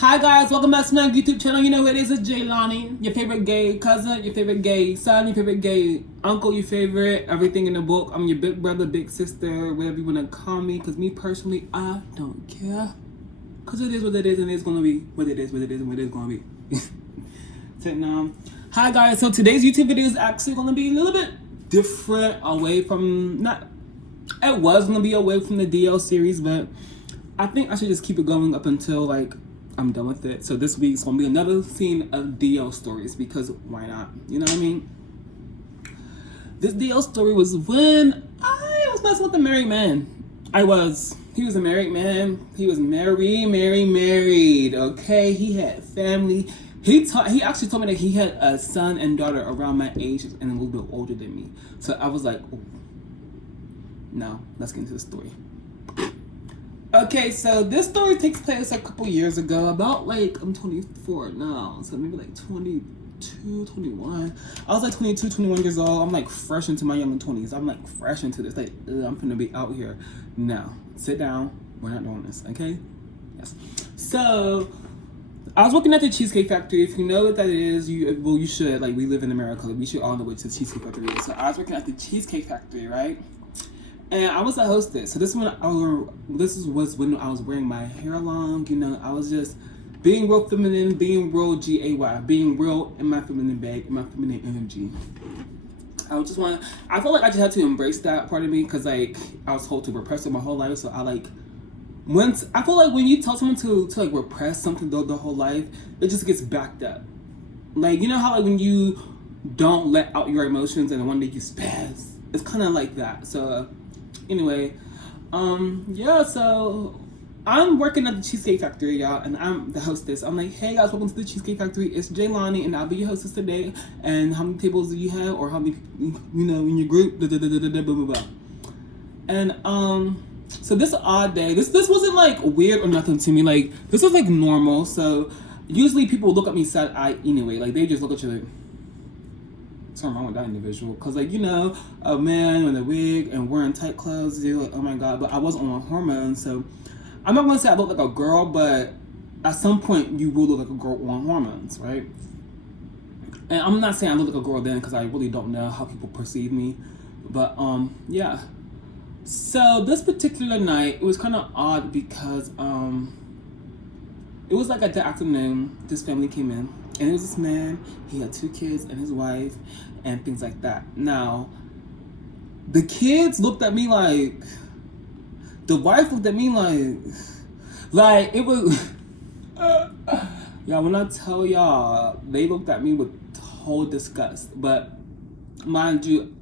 Hi guys, welcome back to my YouTube channel. You know who it is, it's Jah'Lani, your favorite gay cousin, your favorite gay son, your favorite gay uncle, your favorite everything in the book. I'm your big brother, big sister, whatever you want to call me, because me personally, I don't care. Because it is what it is, and it's going to be what it is, and what it is going to be. So now, hi guys, so today's YouTube video is actually going to be a little bit different away from, it was going to be away from the DL series, but I think I should just keep it going up until like I'm done with it. So this week's gonna be another scene of DL stories, because why not? You know what I mean? This DL story was when I was messing with a married man. He was a married man. He was married. Okay, he had family. He actually told me that he had a son and daughter around my age and a little bit older than me. So I was like, oh, no, let's get into the story. Okay, so this story takes place a couple years ago, about like, I'm 24 now, so maybe like 22, 21. I was like 22, 21 years old. I'm like fresh into my young 20s. I'm like fresh into this, like, I'm gonna be out here. Now, sit down, we're not doing this, okay? Yes. So, I was working at the Cheesecake Factory. If you know what that is, you should, like, we live in America, we should all know what the Cheesecake Factory is. So I was working at the Cheesecake Factory, right? And I was a hostess. So this was when I was wearing my hair long. You know, I was just being real feminine, being real gay, being real in my feminine bag, in my feminine energy. I felt like I just had to embrace that part of me, because like I was told to repress it my whole life. So I feel like when you tell someone to like repress something the whole life, it just gets backed up. Like, you know how like when you don't let out your emotions and one day you spaz. It's kind of like that. So anyway, yeah, so I'm working at the Cheesecake Factory, y'all, and I'm the hostess. I'm like, hey guys, welcome to the Cheesecake Factory. It's Jah'Lani, and I'll be your hostess today. And how many tables do you have, or how many people, you know, in your group? Blah, blah, blah, blah, blah, blah. And so this odd day, this wasn't like weird or nothing to me. Like, this was like normal. So usually people look at me side eye anyway. Like, they just look at you like, something wrong with that individual, because like, you know, a man with a wig and wearing tight clothes, you're like, oh my god. But I wasn't on hormones, so I'm not gonna say I look like a girl, but at some point you will look like a girl on hormones, right? And I'm not saying I look like a girl then, because I really don't know how people perceive me, but yeah. So this particular night, it was kind of odd, because it was like at the afternoon, this family came in, and it was this man. He had 2 kids and his wife and things like that. Now, the kids looked at me like, the wife looked at me like it was, y'all, when I tell y'all, they looked at me with total disgust. But mind you,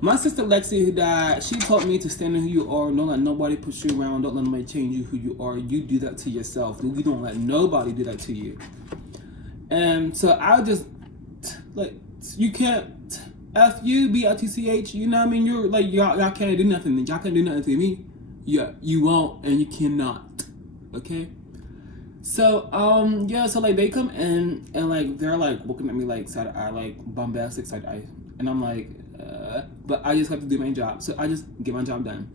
my sister Lexi, who died, she taught me to stand in who you are. Don't let nobody push you around. Don't let nobody change you who you are. You do that to yourself. You don't let nobody do that to you. And so I just, like, you can't F-U-B-L-T-C-H, you know what I mean? You're like, y'all can't do nothing. Y'all can't do nothing to me. Yeah, you won't, and you cannot. Okay? So, yeah, so like they come in and like they're like looking at me like side eye, like bombastic side eye. And I'm like, but I just have to do my job. So I just get my job done.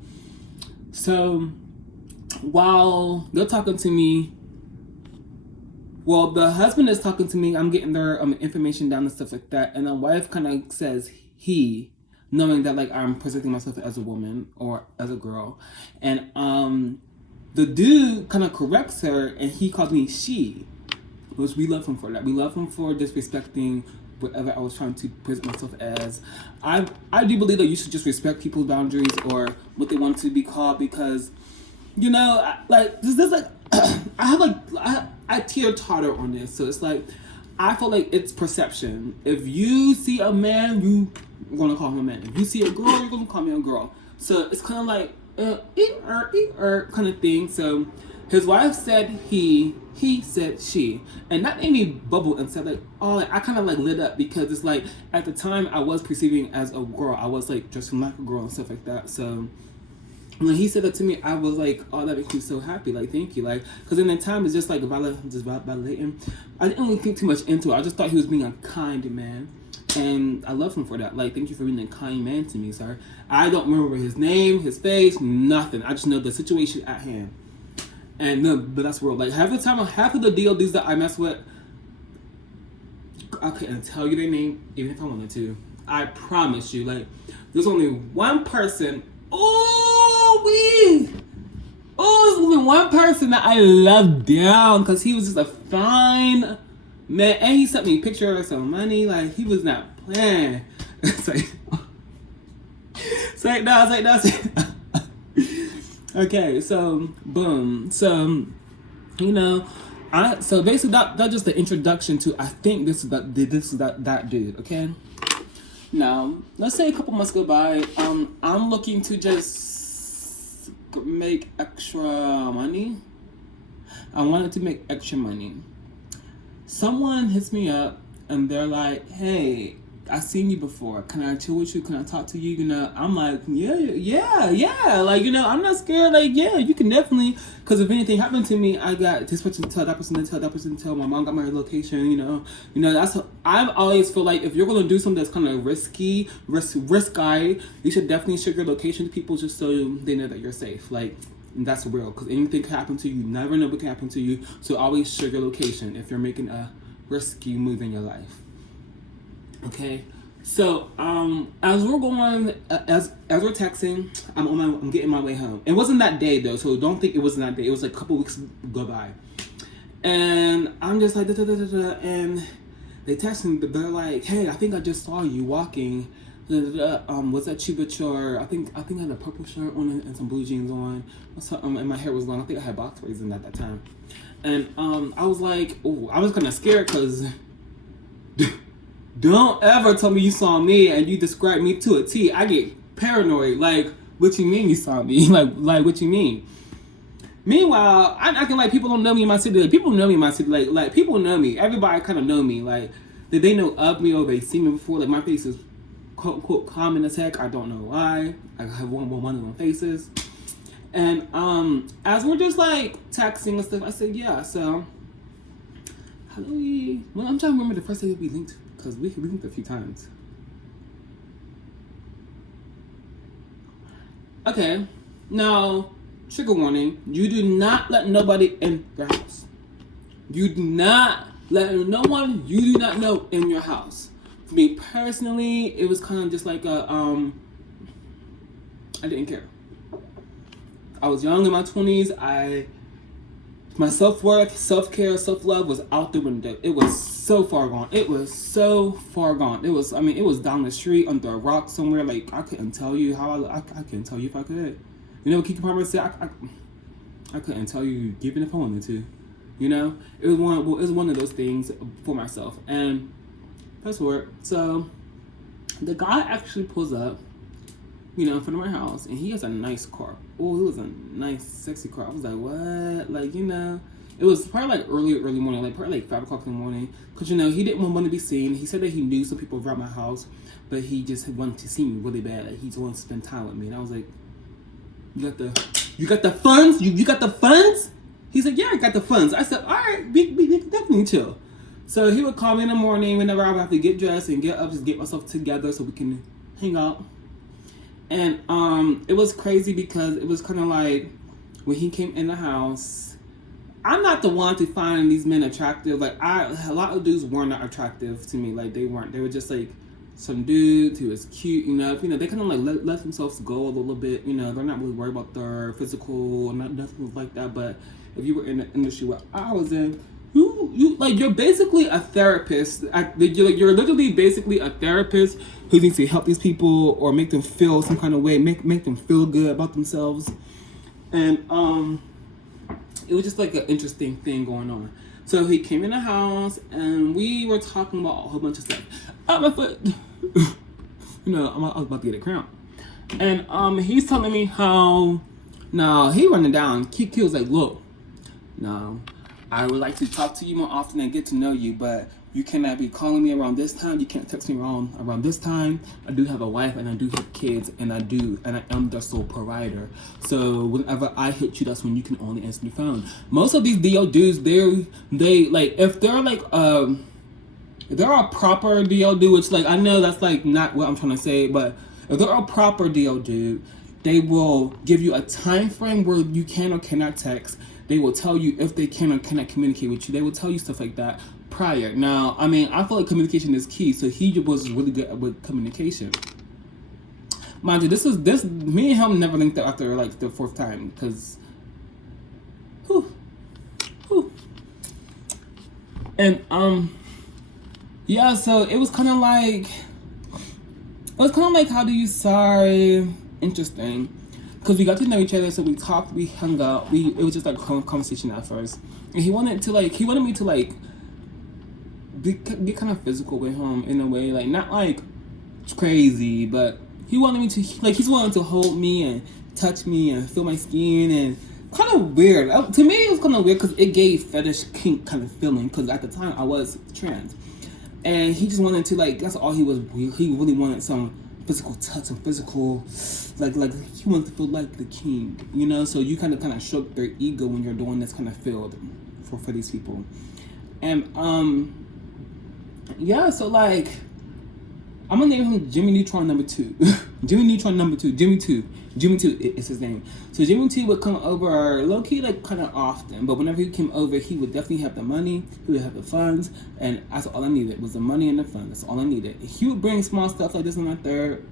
So while they're talking to me, well, the husband is talking to me, I'm getting their information down and stuff like that. And the wife kind of says he, knowing that like I'm presenting myself as a woman or as a girl. And the dude kind of corrects her, and he calls me she, which we love him for that. We love him for disrespecting whatever I was trying to present myself as. I do believe that you should just respect people's boundaries or what they want to be called, because, you know, I teeter-totter on this. So it's like, I feel like it's perception. If you see a man, you're gonna call him a man. If you see a girl, you're gonna call me a girl. So it's kind of like kind of thing. So his wife said he said she, and that made me bubble and said like, oh, like, I kind of like lit up, because it's like at the time I was perceiving as a girl. I was like dressing like a girl and stuff like that. So when he said that to me, I was like, oh, that makes me so happy. Like, thank you. Like, because in that time, it's just like validating. I didn't really think too much into it. I just thought he was being a kind man. And I love him for that. Like, thank you for being a kind man to me, sir. I don't remember his name, his face, nothing. I just know the situation at hand. And no, but that's real. Like half of the DODs that I mess with, I couldn't tell you their name even if I wanted to. I promise you. Like there's only one person. There's only one person that I loved down because he was just a fine man, and he sent me a picture of some money. Like he was not playing. It's like, no. Okay, so boom. So so basically that's just the introduction to. I think this is that dude. Okay. Now let's say a couple months go by. I'm looking to just make extra money. I wanted to make extra money. Someone hits me up and they're like, "Hey, I've seen you before. Can I chill with you? Can I talk to you?" I'm like, yeah. Like, I'm not scared. Like, yeah, you can definitely. Because if anything happened to me, I got this person to tell that person to tell that person to tell. My mom got my location. That's. I've always feel like if you're gonna do something that's kind of risky, you should definitely share your location to people just so they know that you're safe. Like. That's real, because anything can happen to you. You never know what can happen to you. So always share your location if you're making a risky move in your life. Okay, so as we're going, as we're texting, I'm getting my way home. It wasn't that day though, so don't think it wasn't that day. It was like a couple weeks go by, and I'm just like and they text me, they're like, "Hey, I think I just saw you walking. Was that you with your? I think I had a purple shirt on and some blue jeans on. And my hair was long. I think I had box braids in at that time, and I was like, oh, I was kind of scared because." Don't ever tell me you saw me and you describe me to a T. I get paranoid. Like, what you mean you saw me? like what you mean? Meanwhile, I'm acting like people don't know me in my city. Like, people know me in my city. Like people know me. Everybody kind of know me. Like, they know of me or they see me before. Like, my face is quote unquote common as heck. I don't know why. I have one of them faces. And as we're just like texting and stuff, I said, yeah. So, how do we? Well, I'm trying to remember the first day we linked. Because we linked a few times. Okay. Now, trigger warning. You do not let nobody in your house. You do not let no one you do not know in your house. For me personally, it was kind of just like I didn't care. I was young in my 20s. My self-worth, self-care, self-love was out the window. It was so far gone. It was down the street under a rock somewhere. Like, I couldn't tell you how I couldn't tell you if I could. Kiki Palmer said, I couldn't tell you even if I wanted to. It was one of those things for myself. And that's where. So, the guy actually pulls up, in front of my house, and he has a nice car. Oh, it was a nice, sexy car. I was like, what? Like, it was probably like early morning, like probably like 5 o'clock in the morning. Because, he didn't want to be seen. He said that he knew some people around my house, but he just wanted to see me really bad. Like, he just wanted to spend time with me. And I was like, you got the funds? You got the funds? He said, yeah, I got the funds. I said, all right, we definitely chill. So he would call me in the morning whenever I would have to get dressed and get up, just get myself together so we can hang out. And it was crazy because it was kind of like when he came in the house, I'm not the one to find these men attractive. Like, a lot of dudes were not attractive to me. Like, they weren't. They were just like some dudes who was cute, they kind of like let themselves go a little bit. They're not really worried about their physical, nothing like that. But if you were in the industry where I was in, you're basically a therapist. You're literally basically a therapist who needs to help these people or make them feel some kind of way, make them feel good about themselves. And it was just like an interesting thing going on. So he came in the house and we were talking about a whole bunch of stuff. Oh, my foot. I was about to get a cramp. And he's telling me how, he running down. He was like, look, I would like to talk to you more often and get to know you, but you cannot be calling me around this time. You can't text me around this time. I do have a wife and I do have kids and I am the sole provider. So whenever I hit you, that's when you can only answer the phone. Most of these DL dudes, they like, if they're like, if they're a proper DL dude, which like, I know that's like not what I'm trying to say, but if they're a proper DL dude, they will give you a time frame where you can or cannot text. they will tell you if they can or cannot communicate with you. They will tell you stuff like that prior. Now, I mean, I feel like communication is key, so he was really good with communication. Mind you, this me and him never linked up after like the 4th time, because and yeah, so it was kind of like how do you sorry, interesting, because we got to know each other, so we talked, we hung out, it was just like conversation at first, and he wanted me to like get kind of physical with him in a way, like not like crazy, but he wanted me to like he's wanting to hold me and touch me and feel my skin, and kind of weird. To me, it was kind of weird because it gave fetish kink kind of feeling, because at the time I was trans. And he just wanted to, like, that's all he really wanted, some physical touch, some physical, like he wanted to feel like the king, you know? So you kind of shook their ego when you're doing this kind of field for these people. And, yeah, so, like, I'm gonna name him Jimmy Neutron number 2. Jimmy Neutron number 2. Jimmy 2 is his name. So Jimmy 2 would come over low-key, like, kind of often. But whenever he came over, he would definitely have the money. He would have the funds. And that's all I needed, was the money and the funds. That's all I needed. He would bring small stuff like this and that third.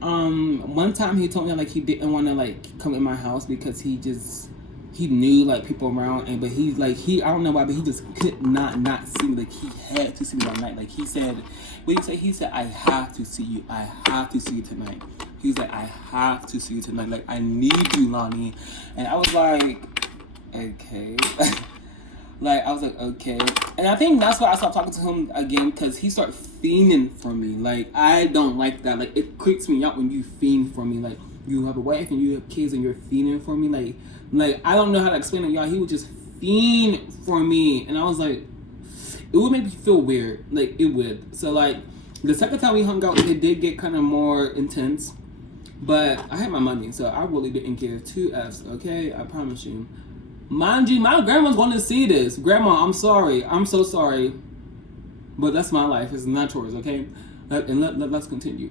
One time he told me, like, he didn't want to, like, come in my house because he knew, like, people around, but I don't know why, but he just could not see me. Like, he had to see me that night. Like, he said, what did he say? He said, I have to see you. I have to see you tonight. He's like, I have to see you tonight. Like, I need you, Lonnie. And I was like, okay. Like, I was like, okay. And I think that's why I stopped talking to him again, because he started fiending for me. Like, I don't like that. Like, it creeps me out when you fiend for me. Like, you have a wife and you have kids and you're fiending for me. Like, I don't know how to explain it, y'all. He would just fiend for me. And I was like, it would make me feel weird. Like, it would. So, like, the second time we hung out, it did get kind of more intense. But I had my money, so I really didn't give 2 F's, okay? I promise you. Mind you, my grandma's going to see this. Grandma, I'm sorry. I'm so sorry. But that's my life. It's not yours, okay? Let's continue.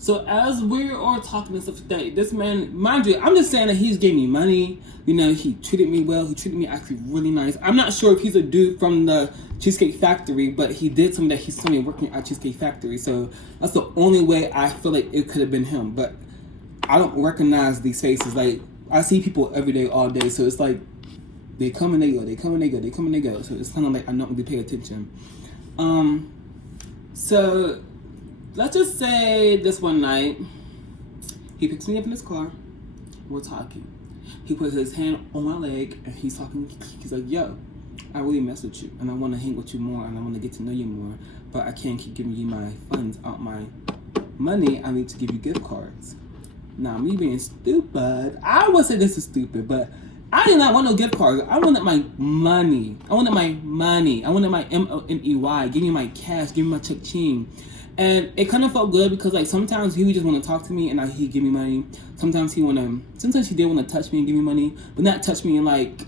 So as we are talking and stuff today, this man, mind you, I'm just saying that he's gave me money. You know, he treated me well. He treated me actually really nice. I'm not sure if he's a dude from the Cheesecake Factory, but he did something that he saw me working at Cheesecake Factory. So that's the only way I feel like it could have been him. But I don't recognize these faces. Like, I see people every day, all day. So it's like, they come and they go. They come and they go. They come and they go. So it's kind of like I don't really pay attention. So let's just say this one night, he picks me up in his car. We're talking. He puts his hand on my leg and he's talking. He's like, yo, I really mess with you and I want to hang with you more and I want to get to know you more, but I can't keep giving you my funds out my money. I need to give you gift cards. Now, me being stupid, I would say this is stupid, but I did not want no gift cards. I wanted my money. I wanted my money. I wanted my MONEY. Give me my cash. Give me my cha-ching. And it kind of felt good because, like, sometimes he would just want to talk to me and he'd give me money. Sometimes he did want to touch me and give me money, but not touch me and, like,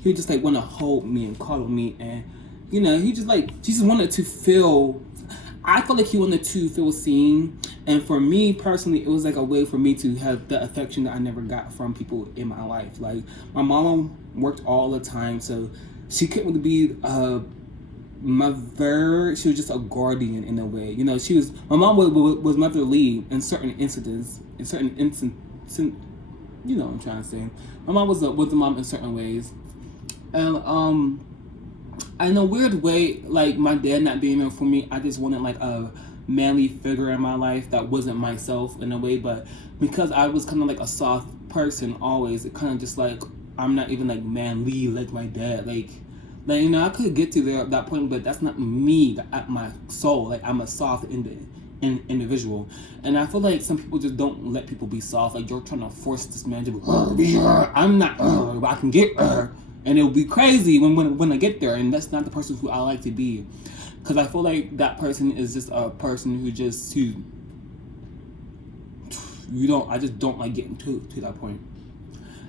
he would just, like, want to hold me and cuddle me. And, you know, he just wanted to feel, I felt like he wanted to feel seen. And for me, personally, it was, like, a way for me to have the affection that I never got from people in my life. Like, my mom worked all the time, so she couldn't really be she was just a guardian in a way. You know, my mom was motherly in certain incidents, you know what I'm trying to say. My mom was the mom in certain ways. And in a weird way, like, my dad not being there for me, I just wanted, like, a manly figure in my life that wasn't myself in a way. But because I was kind of like a soft person always, it kind of just like, I'm not even like manly like my dad. Like, you know, I could get to there at that point, but that's not me at my soul. Like, I'm a soft individual. And I feel like some people just don't let people be soft. Like, you're trying to force this man to be, I'm not, but I can get and it'll be crazy when I get there. And that's not the person who I like to be. Because I feel like that person is just a person I just don't like getting to that point.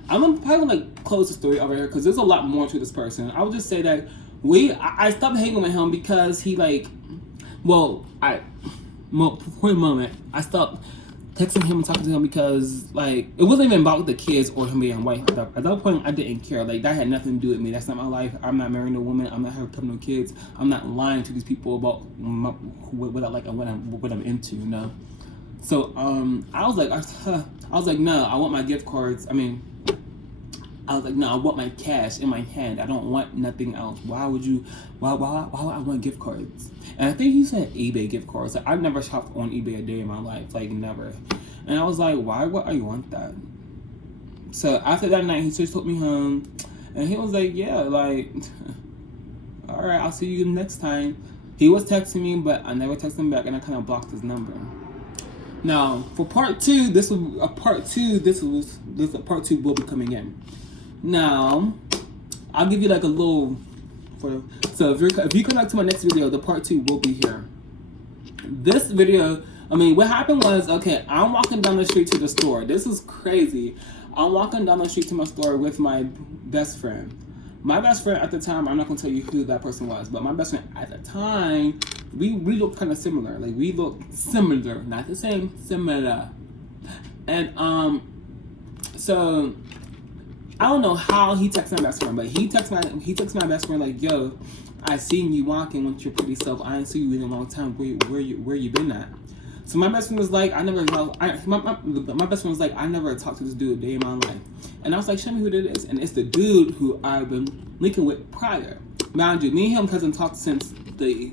I'm probably gonna close the story over here because there's a lot more to this person. I would just say that I stopped hanging with him because he for a moment I stopped texting him and talking to him because, like, it wasn't even about the kids or him being white. At that point, I didn't care. Like, that had nothing to do with me. That's not my life. I'm not marrying a woman. I'm not having no kids. I'm not lying to these people about what I like and what I'm into, you know? So, I was like, no, I want my gift cards. I was like, no, I want my cash in my hand. I don't want nothing else. Why would I want gift cards? And I think he said eBay gift cards. Like, I've never shopped on eBay a day in my life. Like, never. And I was like, why would I want that? So after that night, he just took me home. And he was like, yeah, like, all right, I'll see you next time. He was texting me, but I never texted him back. And I kind of blocked his number. Now, for part two, this a part two will be coming in. Now, I'll give you like a little. So if you come back to my next video, the part two will be here. This video, what happened was, okay, I'm walking down the street to the store. This is crazy. I'm walking down the street to my store with my best friend. My best friend at the time, I'm not gonna tell you who that person was, but my best friend at the time, we looked kind of similar. Like, we looked similar, not the same, similar. And so I don't know how he texted my best friend, but he texted my best friend like, yo, I seen you walking with your pretty self. I ain't seen you in a long time. Where you been at? So my best friend was like, my best friend was like, I never talked to this dude a day in my life. And I was like, show me who it is. And it's the dude who I've been linking with prior. Mind you, me and him hasn't talked since the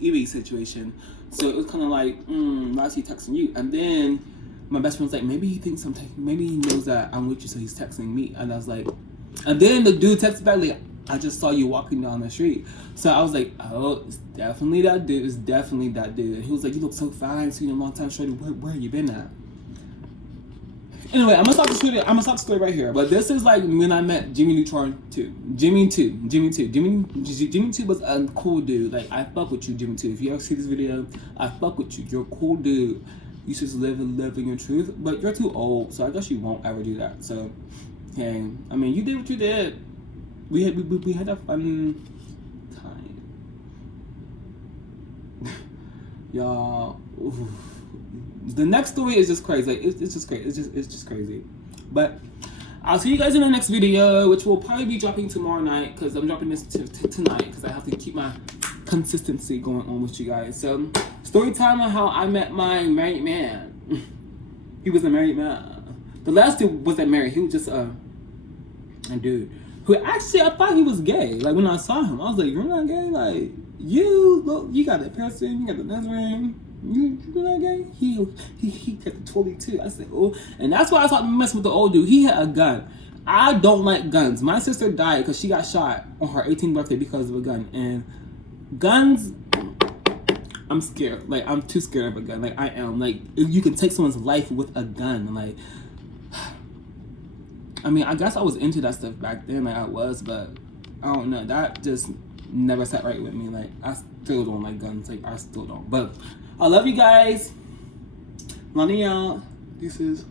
eBay situation. So it was kind of like, why is he texting you? And then my best friend was like, maybe he thinks maybe he knows that I'm with you, so he's texting me. And I was like, and then the dude texted back like, I just saw you walking down the street. So I was like, oh, it's definitely that dude. It's definitely that dude. And he was like, you look so fine. Seen you in a long time. Shorty, where you been at? Anyway, I'm gonna stop the story right here. But this is like when I met Jimmy Neutron 2. Jimmy 2 was a cool dude. Like, I fuck with you, Jimmy 2. If you ever see this video, I fuck with you. You're a cool dude. You should live in your truth. But you're too old, so I guess you won't ever do that. So, hey, you did what you did. We had a fun time. Y'all, oof. The next story is just crazy. Like, it's just crazy. It's just crazy. But I'll see you guys in the next video, which will probably be dropping tomorrow night, because I'm dropping this tonight because I have to keep my consistency going on with you guys. So, story time on how I met my married man. He was a married man. The last dude wasn't married. He was just a dude who actually, I thought he was gay. Like, when I saw him, I was like, you're not gay? Like, you got that person, you got the nose ring. You're not gay? He got the 22. I said, oh. And that's why I started messing with the old dude. He had a gun. I don't like guns. My sister died because she got shot on her 18th birthday because of a gun. And guns, I'm scared. Like, I'm too scared of a gun. Like, I am. Like, you can take someone's life with a gun. Like, I guess I was into that stuff back then, like I was, but I don't know. That just never sat right with me. Like, I still don't like guns. Like, I still don't. But I love you guys. Lani out. This is